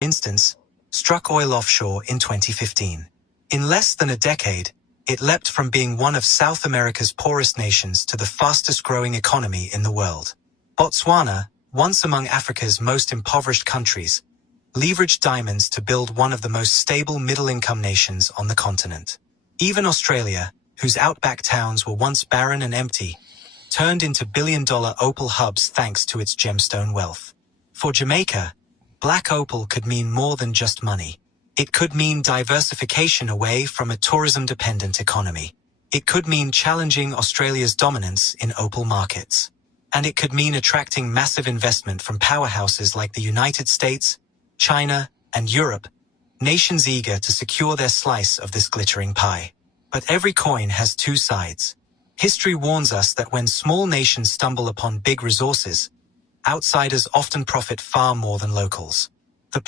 instance, struck oil offshore in 2015. In less than a decade, it leapt from being one of South America's poorest nations to the fastest-growing economy in the world. Botswana, once among Africa's most impoverished countries, leveraged diamonds to build one of the most stable middle-income nations on the continent. Even Australia, whose outback towns were once barren and empty, turned into billion-dollar opal hubs thanks to its gemstone wealth. For Jamaica, black opal could mean more than just money. It could mean diversification away from a tourism-dependent economy. It could mean challenging Australia's dominance in opal markets. And it could mean attracting massive investment from powerhouses like the United States, China, and Europe, nations eager to secure their slice of this glittering pie. But every coin has two sides. History warns us that when small nations stumble upon big resources, outsiders often profit far more than locals. The